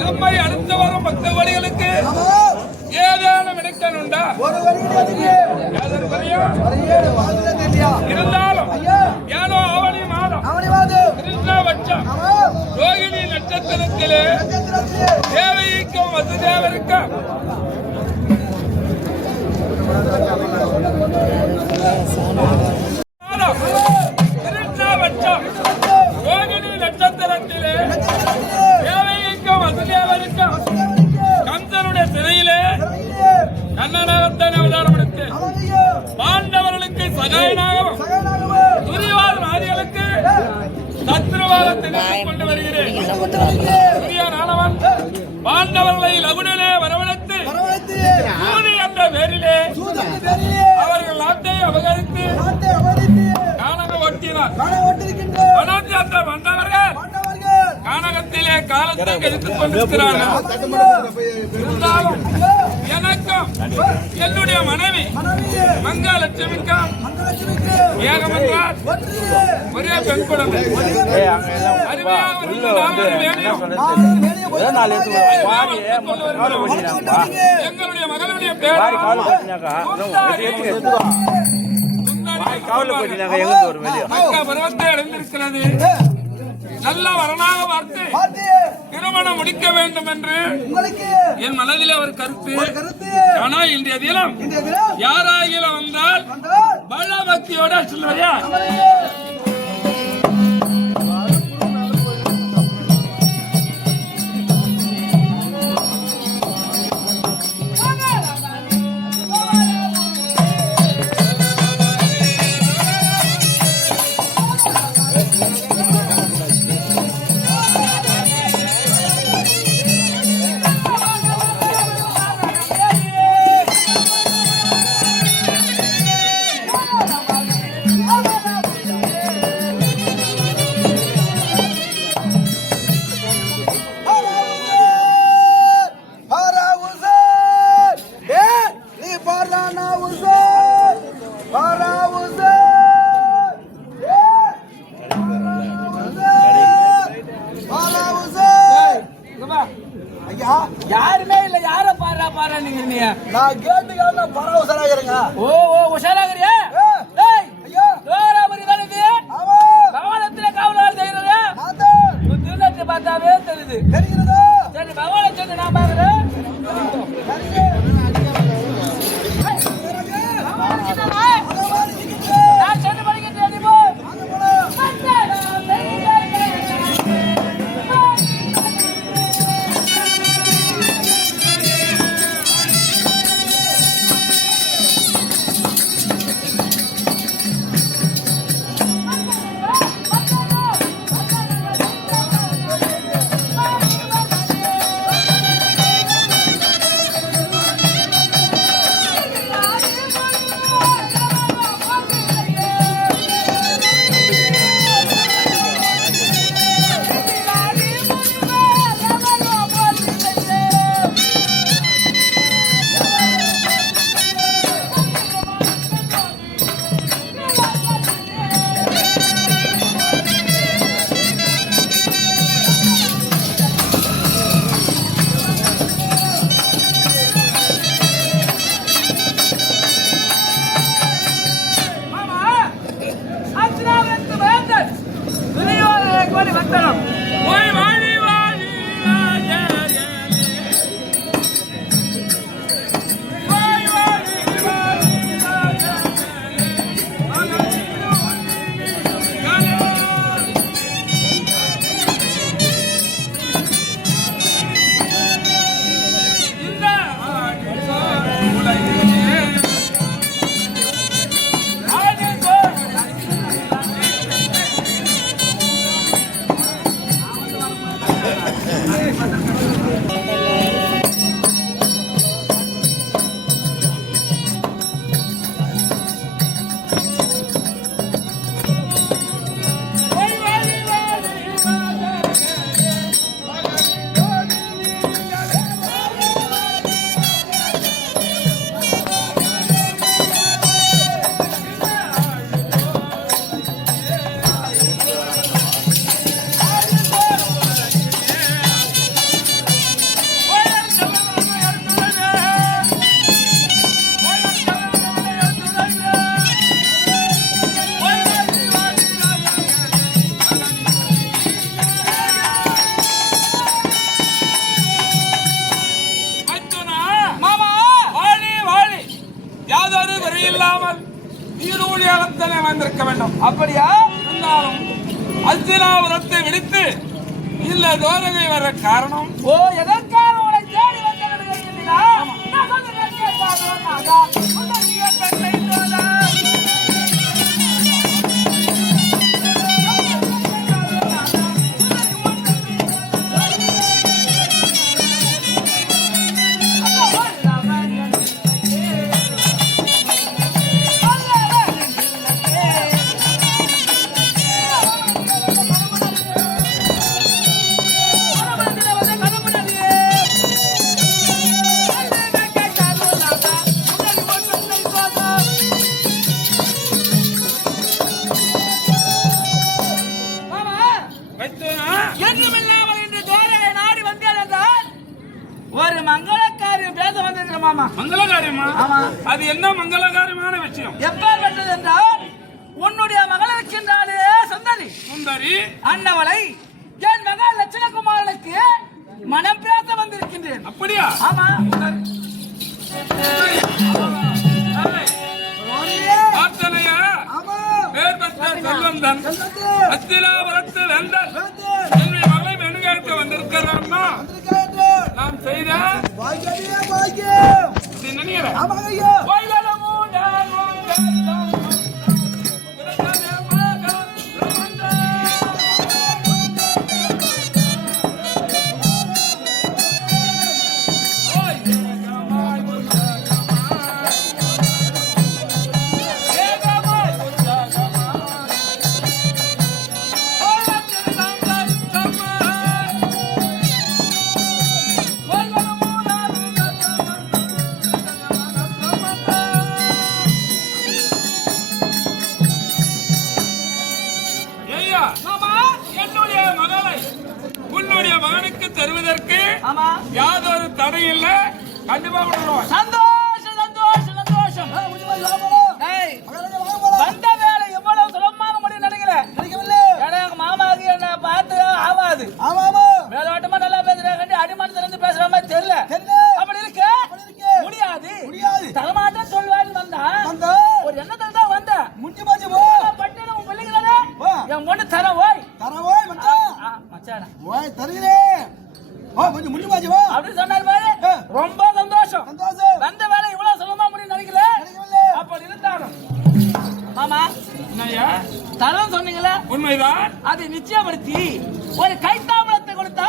நம்மை அடுத்த வரும் பக்த வழிகளுக்கு ஏதானும் இணைக்கன் உண்டா? இருந்தாலும் ஏனோ ஆவணி மாதம் கிருஷ்ணபட்சம் ரோகிணி நட்சத்திரத்திலே தேவைக்கும் வசுதேவருக்கும் கிருஷ்ணபட்சம் ரோகிணி நட்சத்திரத்திலே தேவைக்கும் வசுதேவருக்கும் கம்சனுடைய சிறையிலே கண்ணனாகத்தான் அவதாரம் எடுத்து பாண்டவர்களுக்கு சகாயனாகவும் துரியோதன ஆதிகளுக்கு சத்ருவாக திணித்துக் கொண்டு வருகிறேன். துரியோதனன் பாண்டவர்களை லகுடனே வரவழைத்து சூது என்ற பேரிலே அவர்கள் நாட்டை அபகரித்து கானக ஒட்டினார். வனத்தை வந்தவர்கள் கானகத்திலே காலத்தை கழித்துக் கொண்டிருக்கிறார்கள். இருந்தாலும் எனக்கும் என்னுடைய மனைவி மங்காலட்சுமிக்கும் ஏகமன்றால் ஒரே பெண் குழந்தை எங்களுடைய மகளுடைய பேர் பருவத்தை அடைந்திருக்கிறது. நல்ல வரனாக பார்த்து திருமணம் முடிக்க வேண்டும் என்று என் மனதில் ஒரு கருத்து. ஆனால் இன்றைய தினம் யாராகிலும் வந்தால் பலபக்தியோட சொல்லுவையா யாருமே இல்ல. யார பாரா பாரா நீங்க நான் கேட்டுக்கான பரா உஷாராகிறேங்க. ஓ உஷாராகிறியா? பகவானத்திலே காவலால் செய்யறது திருநத்தை பார்த்தாவே தெரியுது. சரி பகவான சொல்லி நான் பாக்குறேன். நான் சொல்லி படிக்கிறேன். போய் வந்தனம் போய் வாடி வாடி வந்திருக்க வேண்டும். அப்படியா இருந்தாலும் அஸ்தினாபுரத்தை விடுத்து இல்ல தோரகை வர காரணம் எதற்காக உங்களை தேடி வந்தேன். ஒரு மங்களகாரியம் பேச வந்திருக்கிற மாமா. மங்களகாரியமா? ஆமா. அது என்ன மங்களகாரியமான விஷயம்? எப்பேற்பட்டது என்றால் உன்னுடைய மகள் இருக்கின்றாளே சுந்தரி. சுந்தரி அன்னவளை என் மகள் லட்சுமணகுமாரனுக்கு மனம் பேச வந்திருக்கின்றேன். அப்படியா? ஆமா. பேர் பெற்ற செல்வந்தன் அஸ்தினாபுரத்து வேந்தன் என்னுடைய மகளை மெனுகேற்க வந்திருக்கிறோம்னா நாம் செய்த தருவதற்கு யாதொரு தடை இல்லை. கண்டிப்பா சந்தோஷம் சந்தோஷம் சந்தோஷம். வந்த வேலை எவ்வளவு சுலபமாக முடியும் நினைக்கல. எங்க மாமாவுக்கு என்ன பார்த்து ஆவாது. மேலோட்டமா நல்லா பேசுறாங்க, அடிமனத்துல பேசுற மாதிரி தெரியல. அப்படி இருக்கு முடியாது. தரமாட்டம் சொல்வாரு வந்தா ஒரு எண்ணத்துல தான் வந்த பட்டு உன் பிள்ளைங்களே என் பொண்ணு தர ஓய் மச்சான அப்படின்னு சொன்னாரு பாரு. ரொம்ப சந்தோஷம். வந்த வேலை இவ்வளவு சுலபமா முடியும் நினைக்கல. அப்படி இருந்தாலும் மாமா தரம் சொன்னீங்களா? உண்மைதான். அதை நிச்சயப்படுத்தி ஒரு கைத்தாம்பளத்தை கொடுத்தா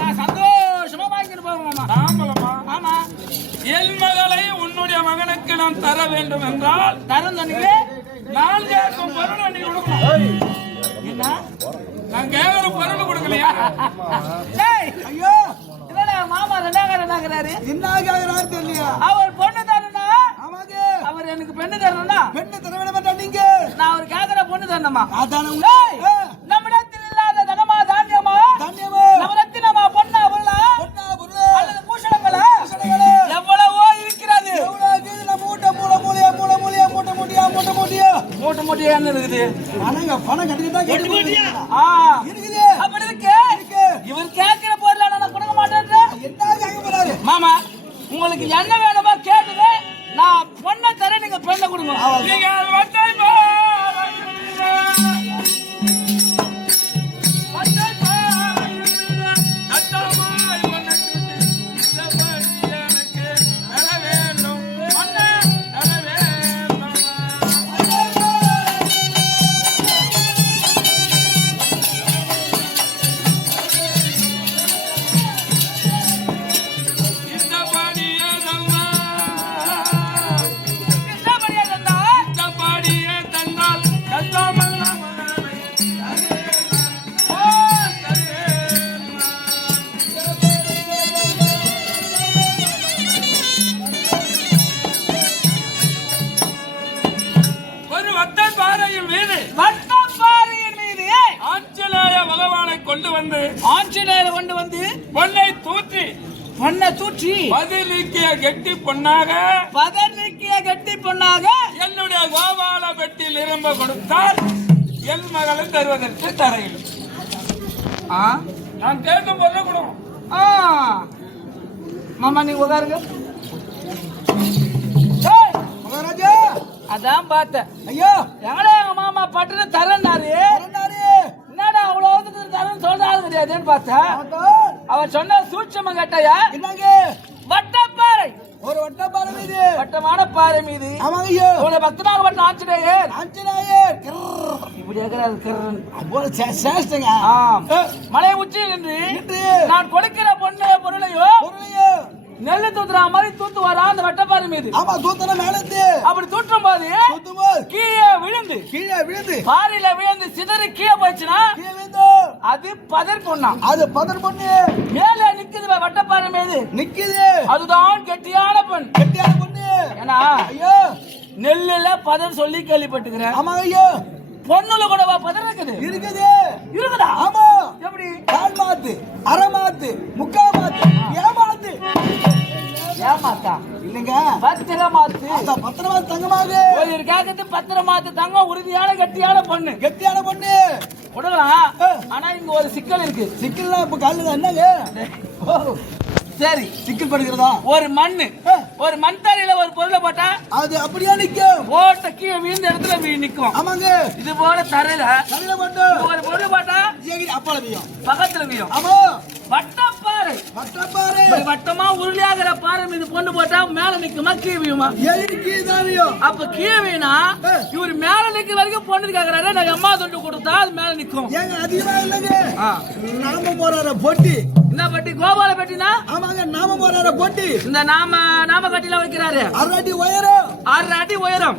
நான் சந்தோஷமா வாங்கிட்டு போவேன் மாமா. தாம்பலமா? ஆமா. என் மகளை உன்னுடைய மகனுக்கு நான் தர வேண்டும் என்றால் தரம் சொன்னீங்களே நான் கேட்கும் பொருள் நீ கொடுக்கணும். என்ன நான் கேட்கிற பொருள் கொடுக்கலையா? ஐயோ மாமா ரெண்டாகிறாரு. என்ன கேக்குறாரு தெரியலையா? அவர் பொண்ணு தரணும்னா அவர் எனக்கு பெண்ணு தரணும்னா பெண்ணு தர விட மாட்டா நீங்க. நான் அவர் கேக்குற பொண்ணு தரணுமா? நம்மிடத்தில் இல்லாத தனமா தானியமா நவரத்தினமா பொண்ணா பொருளா அல்லது பூஷணங்களா எவ்வளவோ இருக்கிறது. மூட்டை மூட்டையா இருக்குது. பணம் கட்டிக்கிட்டா கொண்டு வந்து பொன்னை தூற்றி பதிலிக்கிய கெட்டி பொன்னாக என்னுடைய கோபால பெட்டியில் இரும்ப கொடுத்தால் என் மகளை தருவதற்கு தரையில் நான் கேட்கும் பொருள் கொடுக்கும். மாமா நீங்க உட்காருங்க. அதான் பார்த்தேன். ஐயோ எங்கடா எங்க மாமா பட்டுன்னு தரேன்னாரு. என்னடா அவ்வளவு தரேன்னு சொல்றாரு கிடையாதுன்னு பார்த்தேன். அவர் சொன்ன சூட்சமம் கேட்டாயா? வட்டப்பாறை, ஒரு வட்டப்பாறை மீது, வட்டமான பாறை மீது ஒரு பக்தனாக பட்ட ஆஞ்சநேயர் இப்படி மலை உச்சியில் நின்று நான் கொடுக்கிற பொருளையோ நெல்லு தூத்துறா மாதிரி தூத்து வரா அந்த வட்டப்பாறை மீது. அப்படி தூற்றும் போது கீழே விழுந்து பாறையில விழுந்து சிதறி கீழே போச்சுன்னா அது பதர் பொண்ணா. அது பதர் பொண்ணு மேல நிக்குது வட்டப்பாறை மீது நிக்குது. அதுதான் கெட்டியான பொண்ணு. ஏன்னா ஐயோ நெல்லுல பதர் சொல்லி கேள்விப்பட்டுக்கிறேன். ஆமா ஐயோ பொண்ணுல கூட பதர் இருக்குதா? ஆமா. எப்படி? கால் மாத்து, அரை மாத்து, முக்கா மாத்து, ஏமாத்தா இல்லங்க பத்திரமாத்து. தங்கமாக ஒரு கேக்கத்து பத்திரமாத்து தங்கம் உறுதியான கெட்டியான பொண்ணு கொடுக்கலாம். ஆனா இங்க ஒரு சிக்கல் இருக்கு. சிக்கல்லாம் இப்ப காலையில என்னங்க? சரி சிக்கல் படுகிறதா? ஒரு மண் தரையில ஒரு பொருளை போட்டா அது அப்படியே நிக்கும். போட்ட கீழே வீழ்ந்த இடத்துல நிக்கும். ஆமாங்க. இது போல தரையில போட்டு ஒரு பொருள் போட்டா அப்பால வீயும், பக்கத்துல வீயும். ஆமா. வட்டப்பாறை வட்டமா உருளையாகிற பாறை மீது பொண்ணு போட்டா மேல நிக்குமா கீழே வீயுமா? அப்ப கீழே வீணா இவரு மேல நிக்க வரைக்கும் பொண்ணு கேக்குறாரு. நான் அம்மா தொண்டு கொடுத்தா அது மேல நிக்கும். அதிகமா இல்லங்க நாம போறார பொட்டி. இந்த பட்டி கோபால பெட்டினா? ஆமாங்க நாம போறார பொட்டி. இந்த நாம கட்டில வைக்கிறாரு. 6 அடி உயரம்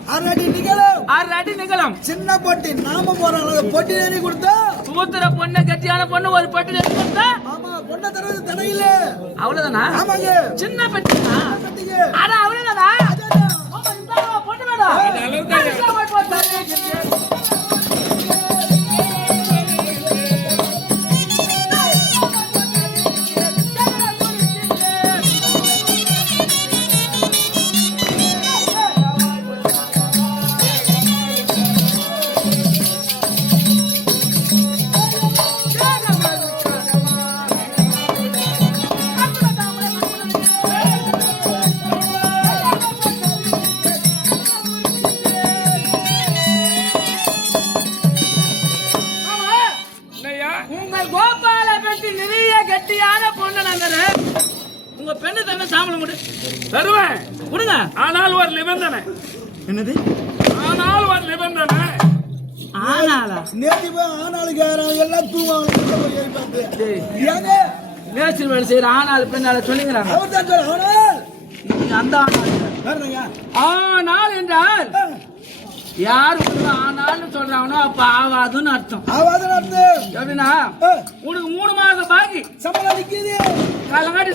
6 அடி நிகழம் சின்ன பொட்டி. நாம போறார பொட்டி ஏறி கொடுத்தா சூத்திர பொண்ணு கெட்டியான பொண்ணு ஒரு பொட்டி ஏறி கொடுத்தா ஆமா பொண்ண தரது தடையில்ல. அவ்வளவுதானா? ஆமாங்க சின்ன பெட்டினா? அட அவ்வளவுதானா? ஆமா இந்த பொண்ணு வேணும். உங்க பெண்ணு தானே சாமலம் கொடு தருவேன் கொடுங்க. ஆனால் ஒரு நிபந்தனை. என்னது? ஆனால் ஒரு நிபந்தனை. ஆனாலா? நேத்தி போய் ஆனாலுக்கு எல்லாம் தூவாங்க. மேஸ்திரி வேலை செய்யற ஆனாள் பெண்ணால சொல்லுங்கிறாங்க. அந்த ஆனால் என்றால் யாரு ஆனாலும் சொல்றாங்கன்னு அப்ப ஆவாதுன்னு அர்த்தம். எப்படின்னா உனக்கு 3 மாசம் பாக்கி சம்பளம் நிக்குது. காலங்காட்டி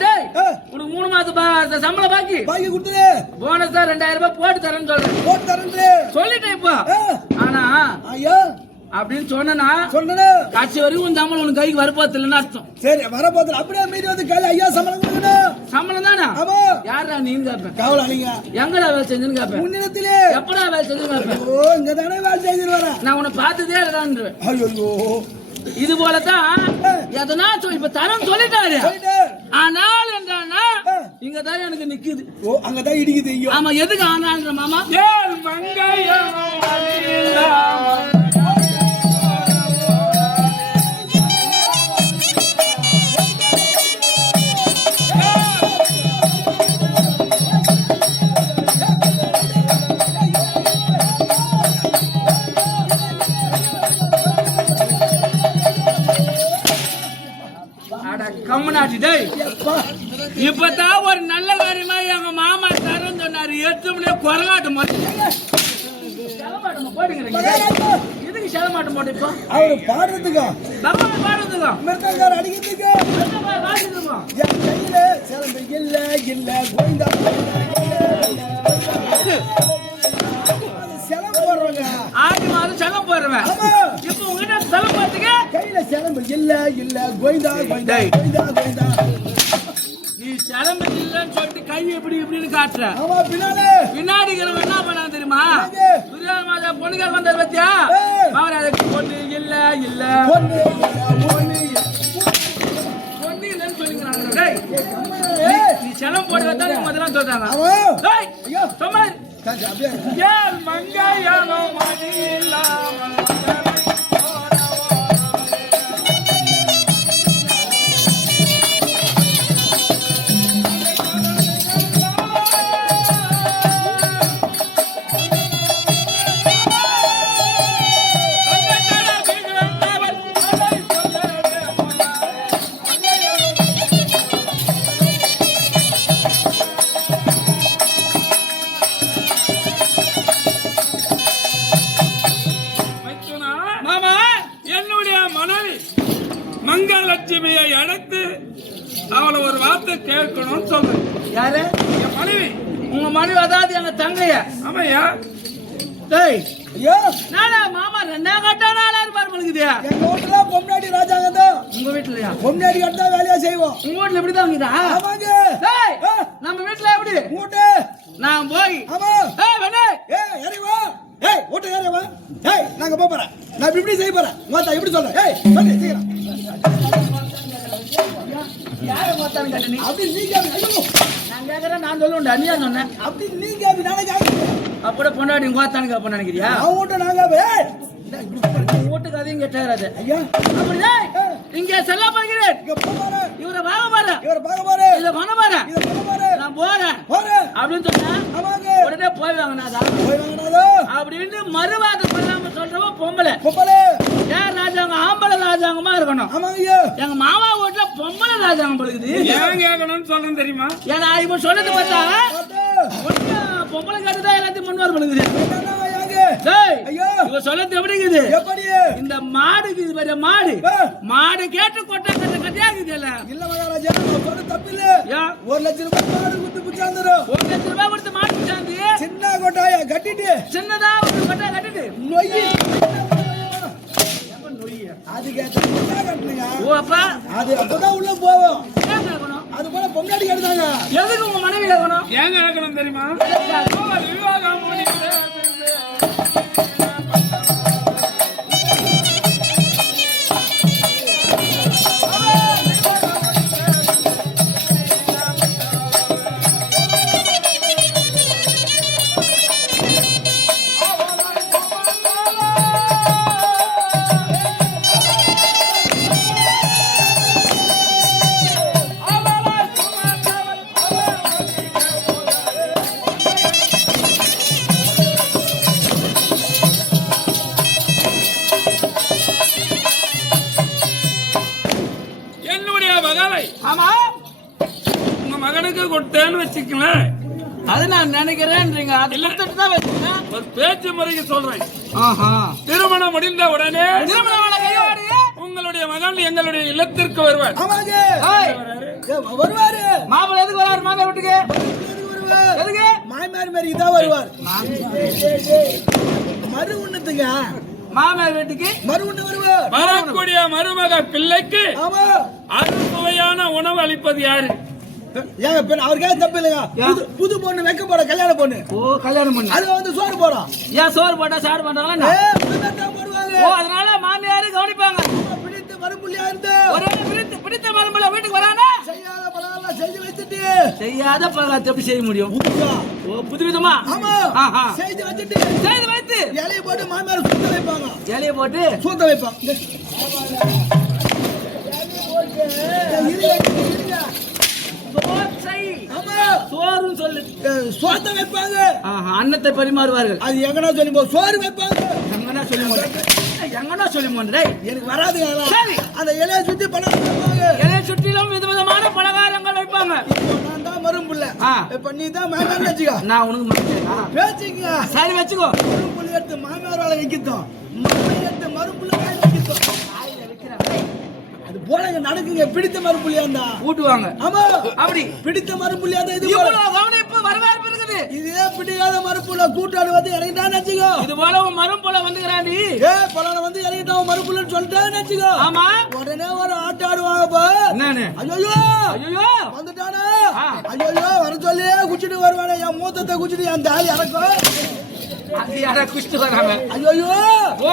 உனக்கு 3 மாசம் சம்பளம் பாக்கி கொடுத்துரு. போனஸ் 2000 ரூபாய் போட்டு தரேன்னு சொல்லிட்டேன் இப்போ. ஆனா அப்படின்னு சொன்னா காட்சி வரைக்கும் உன் சம்பளம் உனக்கு கைக்கு வரப்போதில்லைன்னு அர்த்தம். சரி வரப்போதில்லை. அப்படியே மீறி வந்து கையில ஐயா சம்பளம் கொடுக்கணும். சம்பளம் தானே? யாரா நீன்னு கேட்பேன். கவலை எங்கடா வேலை செஞ்சுன்னு கேட்பேன். முன்னிடத்திலே எப்படா வேலை செஞ்சு கேட்பேன். ஓ இங்க தானே வேலை செஞ்சு வர. நான் உன்னை பார்த்ததே இல்லைன்னு. ஐயோ இது போலதான் எதனா இப்ப தரம் சொல்லிட்டாரு. ஆனால் என்றானா இங்க தான் எனக்கு நிக்குது. ஓ அங்கதான் இடிக்குது. ஆமா எதுக்கு ஆனான்ற மாமா? இப்பதான் ஒரு நல்ல காரியமா எங்க மாமா தரம் சொன்னாரு. 8 மணி குரலாட்டம் எதுக்கு செலமாட்டம் போட்டு இப்போ அவரு பாடுறதுக்கா பாடுறதுக்கா அடிக்கிறதுக்கு இல்ல இல்ல கோவிந்தா செலவு போடுறாங்க. ஆடி மாதம் செலம் போடுறவன். ஆமா. இப்ப உங்ககிட்ட செலம் போறதுக்கு கையில சிலம்பு இல்ல கோவிந்தா கோவிந்தா டேய். கோவிந்தா கோவிந்தா. நீ செலம் இல்லைன்னு சொல்லிட்டு கை எப்படி இப்படின்னு காட்டுற. ஆமா பின்னாலே பின்னாடி இருக்கிறவன் என்ன பண்ணான் தெரியுமா? என்னது? துரியோதன மாதா பொண்ணுகள் வந்தது பத்தியா? ஏய். அவர் அதுக்கு பொண்ணு இல்ல ஒண்ணு இல்ல பொண்ணு இல்லைன்னு சொல்லிக்கிறாங்க. டேய், ஏய் நீ செலம் போடுறதா இவங்க அதெல்லாம் சொல்றாங்க. அவன் டேய், ஐயோ சும்மா காஞ்சு அப்படியே ஏன் மங்கையனோ மணி இல்லாமல் மகனை மாமா என்னுடைய மனைவி மங்கலட்சுமியை அழைத்து அவளை ஒரு வார்த்தை கேட்கணும்னு சொல்றேன். யாரு? என் மனைவி. உங்க மனைவி அதாவது எங்க தங்கைய. ஆமையா? டேய், ஐயோ நானா மாமா ரெண்டாம் கட்டா நாளா இருப்பாரு மனுக்குது. எங்க வீட்டுல பொம்னாடி ராஜாங்க தான் உங்க வீட்டுலயா? பொம்னாடி கட்டா வேலையா செய்வோம். உங்க வீட்டுல இப்படிதான் இருக்குதா? ஆமாங்க. டேய், ஆ. நம்ம வீட்டுல எப்படி? மூட்டை நான் போய் ஆமா ஏய் வெண்ணே, ஏறி வா ஏய் ஓட்டு ஏறி வா ஏய் நாங்க போப் போறேன் நான் இப்படி செய்ய போறேன் மொத்தம் இப்படி சொல்றேன் ஏய் சொல்லு சீக்கிரம் யாரை மாத்தான்னு கேட்ட நீ? அப்படி நீ கேப்பி ஐயோ நான் கேக்குறேன், நான் சொல்லுண்டா, நீ ஏன் சொன்ன? அப்படி நீ கேப்பி நானே கேப்பி அப்படியே பொண்டாடி கோத்தானு கேப்ப நினைக்கிறியா? அவன் ஓட்டு நாங்க ஏய் இந்தா இப்படி போறேன் உன் வீட்டுக்கு அதையும் கேட்டாராது. ஐயா அப்படி டேய், இங்க செல்ல போகிறேன். இங்க போ பாரு இவரை வாங்க பாரு, இவரை பார்க்க பாரு இத பண்ண பாரு, இத பண்ண பாரு நான் போறேன் பாரு அப்படின்னு சொன்னா ஆமாங்க உடனே போய் வாங்கினாதா போய் வாங்கனாதோ அப்படின்னு மறுவாதம் சொல்லாம சொல்றவன் பொம்பளை. பொம்பளை ஏன் ராஜாங்கம் ஆம்பளை ராஜாங்கமா இருக்கணும். ஆமாங்க ஐயா எங்க மாமா வீட்டுல பொம்பளை ராஜாங்கம் பழுகுது. ஏன் கேட்கணும்னு சொல்றேன் தெரியுமா? ஏன்னா இவன் சொன்னது பார்த்தா பாத்து ஒண்ணு பொம்பளை கேட்டுதான் எல்லாத்தையும் முன்வார் பழுகுது. என்னடா ஐயாங்க டேய், ஐயோ இவன் சொன்னது எப்படி இருக்குது? எப்படி இந்த மாடுக்கு இது பெரிய மாடு, மாடு கேட்டு கொட்டை கட்ட கட்டையா இருக்குது இல்ல? இல்ல மகாராஜா நான் சொல்றது தப்பில்ல ஏன் 1 லட்சம் ரூபாய் மாடு குத்து பிச்சாந்துரும் 1 லட்சம் ரூபாய் கொடுத்து மாட்டு சாந்தி சின்ன கொட்டாய கட்டிட்டு சின்னதா ஒரு கொட்டை கட்டிட்டு நொய்யி அது கட்டுங்க ஓ அப்பா அது அப்பதான் உள்ள போவோம் ஏன் கேட்கணும்? அது போல பொம்னாடி கட்டுதாங்க எதுக்கு உங்க மனைவி கேட்கணும்? ஏன் கேட்கணும் தெரியுமா? விவாகம் முடிந்து என்னுடைய மகளை ஆமா, உங்க மகனுக்கு கொடுத்தேன்னு வச்சுக்கங்களேன். அது நான் நினைக்கிறேன்றீங்க. அது கொடுத்துட்டு தான் வச்சுக்கிறேன். ஒரு பேச்சு முறைக்கு சொல்றேன். ஆஹா, திருமணம் முடிந்த உடனே திருமணம் வேலை கையோடு உங்களுடைய மகன் எங்களுடைய இல்லத்திற்கு வருவார். ஆமாங்க ஏய், வருவாரு மாப்பிள்ளை எதுக்கு வராரு மாமா வீட்டுக்கு? வருவார் எதுக்கு? மாமியார் மாதிரி இதான் வருவார் மறு உண்ணத்துங்க மாமியார் வீட்டுக்கு மறு உண்ண வருவார் வரக்கூடிய மருமக பிள்ளைக்கு ஆமா அறுசுவையான உணவு அளிப்பது யாரு? ஏங்க பெண் அவருக்கே தப்பு இல்லைங்க புது பொண்ணு வைக்க போற கல்யாண பொண்ணு ஓ கல்யாணம் பண்ணி அது வந்து சோறு போறோம் ஏன் சோறு போட்டா சாடு பண்றாங்களா? புதுதான் போடுவாங்க ஓ அதனால மாமியாரு கவனிப்பாங்க. பிடித்து மறுபுள்ளியா இருந்து ஒரே பிடித்த மருமகளை வீட்டுக்கு வரானா செய்யாத பலகாரம் செஞ்சு வச்சுட்டு செய்யாத பலகாரத்தை எப்படி செய்ய முடியும்? புதுசா ஓ புதுவிதமா ஆமா ஆஹா. செஞ்சு வச்சுட்டு செய்து வைத்து இலையை போட்டு மாமியார் சூத்த வைப்பாங்க இலைய போட்டு சூத்த வைப்பாங்க சோற்றை ஆமா சோறுன்னு சொல்லு. சோத்த வைப்பாங்க ஆஹா, அன்னத்தை பரிமாறுவார்கள். அது எங்கனா சொல்லி போ சோறு வைப்பாங்க எங்கன்னா சொல்லி எங்கன்னா சொல்லி டேய், எனக்கு வராது சரி. அந்த இலையை சுத்தி பணம் வைப்பாங்க இலைய சுற்றிலும் விதவிதமான பலகாரங்கள் வைப்பாங்க. நான் தான் மரும்புள்ள ஆ. இப்ப நீ தான் மாமியார் வச்சுக்க நான் உனக்கு மாட்டேனா? பேச்சுங்க சரி வச்சுக்கோ. மரும்புள்ள எடுத்து மாமியார் வேலை வைக்கட்டும் மாமியார் எடுத்து மரும்புள்ள வேலை வைக்கட்டும் அது போலங்க நடக்குங்க பிடித்த மறுப்புள்ளியாண்டா ஊட்டுவாங்க. ஆமா அப்படி பிடித்த மறுப்புள்ளியாண்டா இது இவ்வளவு கவனிப்பு வரவேற்பு இருக்குது. இதே பிடிக்காத மறுப்புள்ள கூட்டாளி வந்து இறங்கிட்டான்னு வச்சுக்கோ. இது போல உன் மரம் போல வந்துக்கிறாண்டி. பலான வந்து இறங்கிட்டான் மறுப்புள்ளன்னு சொல்லிட்டான்னு வச்சுக்கோ. ஆமா உடனே ஒரு ஆட்டாடுவாங்கப்பா. என்னன்னு? ஐயோ ஐயோ வந்துட்டானா? ஐயோ வர சொல்லி குச்சிட்டு வருவானே என் மூத்தத்தை குச்சிட்டு என் தாலி இறக்கும். அது யாரா குஷ்டு வராங்க? ஐயோ ஓ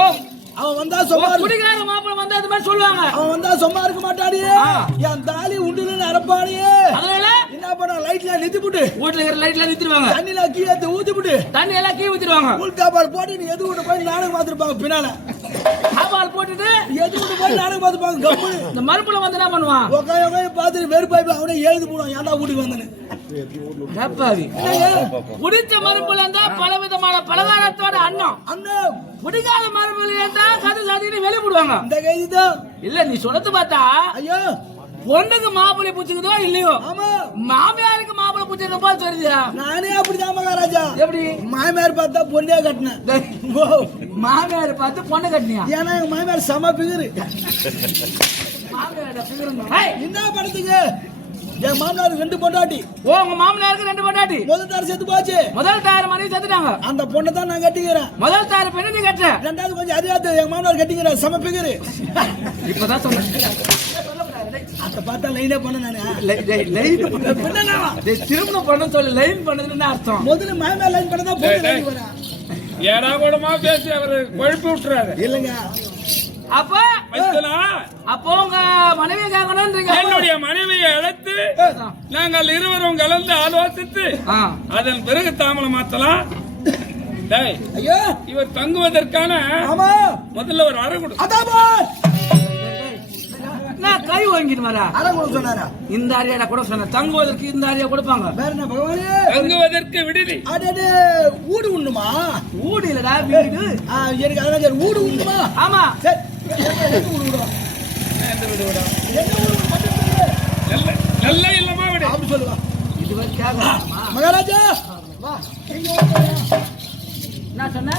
அவன் வந்தா சும்மா குடிக்கிறாங்க மாப்பிள வந்து அது மாதிரி சொல்லுவாங்க. அவன் வந்தா சும்மா இருக்க மாட்டாடியே. என் தாலி உண்டுன்னு அறப்பானியே. அதனால என்ன பண்ண லைட்ல நிறுத்தி போட்டு வீட்டுல இருக்கிற லைட்ல நிறுத்திடுவாங்க. தண்ணில கீழே ஊத்தி போட்டு தண்ணி எல்லாம் கீழே ஊத்திடுவாங்க. உள்காபால் போட்டு நீ எது விட்டு போய் நாடகம் பார்த்துருப்பாங்க பின்னால. சாப்பாடு போட்டுட்டு எது விட்டு போய் நாடகம் பார்த்துப்பாங்க கம்முனு. இந்த மறுப்புல வந்து என்ன பண்ணுவான்? உட்காந்து பார்த்துட்டு வெறுப்பாய் அவனே எழுதி போடுவான். ஏன்டா வீட்டுக்கு வந்தேன்னு. குடிச்ச மறுப்புல இருந்தா பல விதமான பலகாரத்தோட அண்ணம். அண்ணன் குடிக்காத மறுப்புல இருந்தா கதை சாதின்னு வெளிய போடுவாங்க. இந்த கைதி தான். இல்ல நீ சொல்றது பார்த்தா ஐயோ பொண்ணுக்கு மாப்பிள்ளை பூச்சிக்குதோ இல்லையோ, ஆமா மாமியாருக்கு மாப்பிள்ளை பூச்சிருக்க போல தெரியுதா? நானே அப்படிதான் மகாராஜா. எப்படி? மாமியார் பார்த்தா பொண்ணே கட்டினேன். மாமியார் பார்த்து பொண்ணு கட்டினியா? ஏன்னா எங்க மாமியார் செம பிகரு. மாமியாரோட பிகருங்க. என்ன படத்துக்கு என் மாமனாருக்கு 2 பொண்டாட்டி. ஓ உங்க மாமனாருக்கு 2 பொண்டாட்டி. முதல் தார செத்து போச்சு. முதல் தார மணி செத்துட்டாங்க. அந்த பொண்ணை தான் நான் கட்டிக்கிறேன். முதல் தார பெண்ணு நீ கட்டுற. ரெண்டாவது கொஞ்சம் அறியாத என் மாமனார் கட்டிக்கிறேன். செம பிகரு. இப்பதான் சொன்னேன். அத பார்த்தா லைனே பண்ண நானு. திரும்ப பண்ண சொல்லு. லைன் பண்ணதுன்னு அர்த்தம். முதல்ல மாமியார் லைன் பண்ணதா பொண்ணு லைன் வரா. ஏடா கூடமா பேசி அவரு குழப்பி விட்டுறாரு. இல்லங்க அப்போ உங்க மனைவியை கேட்கணும்ன்றீங்க. என்னுடைய மனைவியை அழைத்து நாங்கள் இருவரும் கலந்து ஆலோசித்து அதன் பிறகு தாமலை மாத்தலாம். ஐயோ இவர் தங்குவதற்கான ஆமா முதல்ல ஒரு அறை கொடு. நான் கை வாங்கிட்டு வரா. அறை கொடு சொன்னாரா? இந்த அறையா கூட சொன்ன. தங்குவதற்கு இந்த அறையா கொடுப்பாங்க. வேற என்ன பகவானே? தங்குவதற்கு விடுதி. அடடே ஊடு உண்ணுமா? ஊடு இல்லடா வீடு. எனக்கு அதான் ஊடு உண்ணுமா? ஆமா சரி நல்ல இல்லமா விடு அப்படி சொல்லுவா. இது வரைக்கும் மகாராஜா வா. என்ன சொன்ன?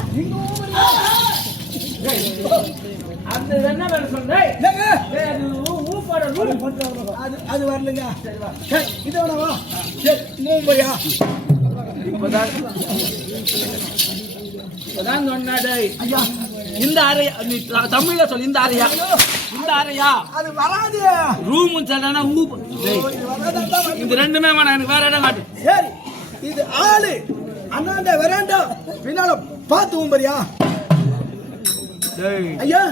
அந்த என்ன வேலை சொன்ன? அது வரலங்க. இது வேணாவா? சரி மூம்பையா இப்பதான் சொன்னாடே. ஐயா இந்த அறையா நீ தமிழ்ல சொல்லு. இந்த அறையா இந்த அறையா அது வராது. ரூம் சொல்லனா இந்த ரெண்டுமே வேணாம். எனக்கு வேற இடம் காட்டு. சரி இது ஆளு அண்ணாண்ட வெராண்டா பின்னால பாத்து ஊம்பரியா. ஐயா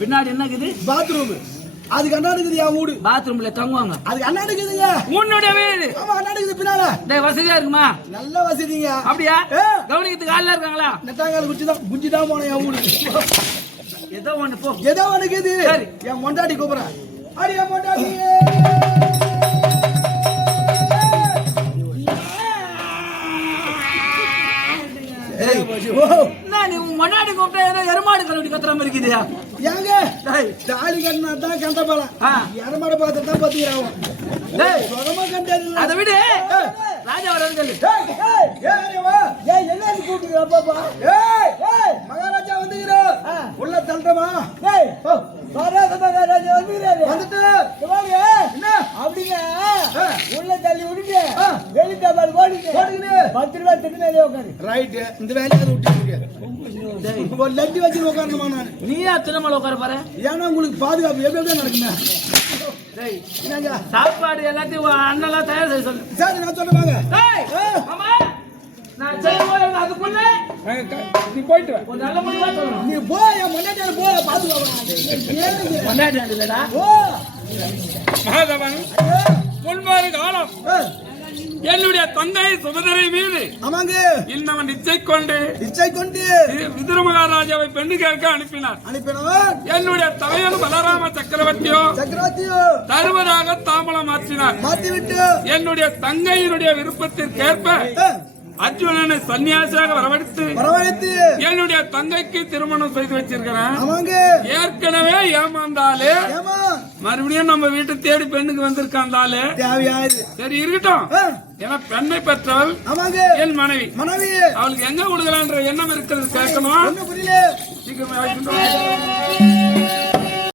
பின்னாடி என்ன இருக்குது? பாத்ரூம். அதுக்கு அண்ணாடுக்குது என் வீடு. பாத்ரூம்ல தங்குவாங்க. அதுக்கு அண்ணாடுக்குதுங்க. உன்னுடைய வீடு. ஆமா அண்ணாடுக்குது பின்னால. வசதியா இருக்குமா? நல்ல வசதிங்க. அப்படியா? கவனிக்கிறதுக்கு ஆள்ல இருக்காங்களா? நெட்டாங்கால குஞ்சிதான் போனேன் என் வீடு. ஏதோ ஒண்ணு போ. ஏதோ ஒண்ணுக்குது. சரி என் மொண்டாட்டி கூப்பிடுறேன். அடி என் மொண்டாட்டி. நீ முன்னாடி கூப்பிட்டா ஏதோ எருமாடு கழுவி கத்துற மாதிரி இருக்குதுயா? ஏங்க தாலி கட்டினா தான் கண்ட போலாம். எருமாடு பார்த்து தான் பத்திக்கிறாங்க. அதை விடு. ராஜா வர மகாராஜா வந்துக்கிறா. உள்ள தள்ளுறமா? மகாராஜா வந்துட்டு அப்படிங்க உள்ள தள்ளி விடுங்க. வெளிக்காபால் போடுங்க. 10 ரூபாய் தின்னு உட்காரு. ரைட். இந்த வேலையை விட்டு ஒரு லட்டி வச்சு உட்காரணுமா? நான் நீயா திருமலை உட்கார பாரு. ஏன்னா உங்களுக்கு பாதுகாப்பு எப்படி நடக்குங்க? சாப்பாடு எல்லாத்தையும் அண்ணெல்லாம் தயார் செய்ய சொல்லு. சரி நான் சொல்லுவாங்க. நான் செய்யும்போது அதுக்குள்ள நீ போயிட்டு வா. ஒரு நல்ல முடிவா சொல்லணும். நீ போ என் முன்னாடி போ பாத்துக்கோ. முன்னாடி இல்லடா. ஓ மகாதவன் முன்மாறு காலம் என்னுடைய தந்தை சுபதரை மீது ஆமாங்க இன்னவன் இச்சை கொண்டு விதுர மகாராஜாவை பெண்ணு கேட்க அனுப்பினார். என்னுடைய தலைவன் பலராம சக்கரவர்த்தியோ தருவதாக தாம்பலம் மாற்றினார். என்னுடைய தங்கையினுடைய விருப்பத்திற்கேற்ப அர்ஜுனனை சன்னியாசியாக வரவழைத்து என்னுடைய தங்கைக்கு திருமணம் செய்து வச்சிருக்கிறேன். ஏற்கனவே ஏமாந்தாலே மறுபடியும் நம்ம வீட்டை தேடி பெண்ணுக்கு வந்திருக்காண்டாலே சரி இருக்கட்டும். ஏன்னா பெண்ணை பெற்றவள் என் மனைவி. அவளுக்கு எங்க கொடுக்கலான்ற எண்ணம் இருக்கிறது கேட்கணும். சீக்கிரமே